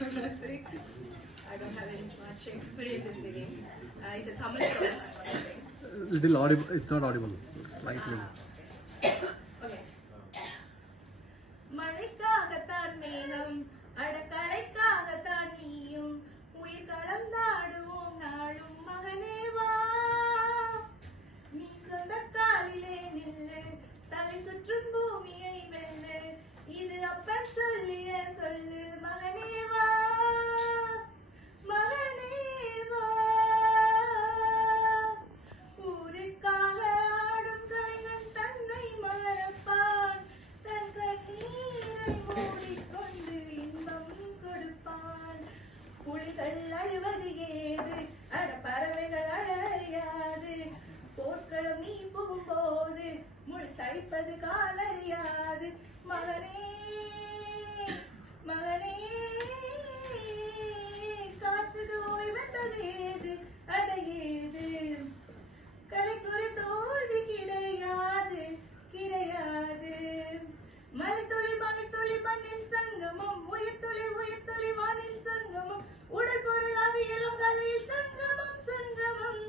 sing. I don't have any much experience in singing. It's a Tamil song I want to sing. Little audible. It's not audible. Slightly. Okay. மழைக்காகத்தான் மேகம் அடக்கலைக்காகத்தான் நீயும் உயிர் கலந்தாடுவோம் நாளும் மகனே வா நீ சொந்த காலிலே நில்லு தலை சுற்றும் பூமியை வெல்லு இது அப்பன் சொல்லிய சொல்லு மகனே வா மகனே வா ஊருக்காக ஆடும் கலைஞன் தன்னை மறப்பான் தன் கண்ணீரை மூடிக்கொண்டு இன்பம் கொடுப்பான் புலிகள் அழுவது ஏது அட பறவைகள் அழறியாது போர்க்களம் நீ புகும்போது முள் தைப்பது காலறியாது மகனே மகனே காற்றுக்கு ஓய்வென்பது ஏது அடையேது கலைக்குறை தோல்வி கிடையாது கிடையாது மலைத்துளி மலைத்துளி மண்ணில் சங்கமம் உயிர்த்துளி வானில் சங்கமம் உடல் பொருள் அவியலும் கலையில் சங்கமம் சங்கமம்.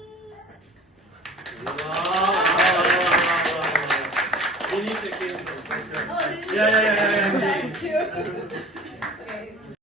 Yeah. Thank you.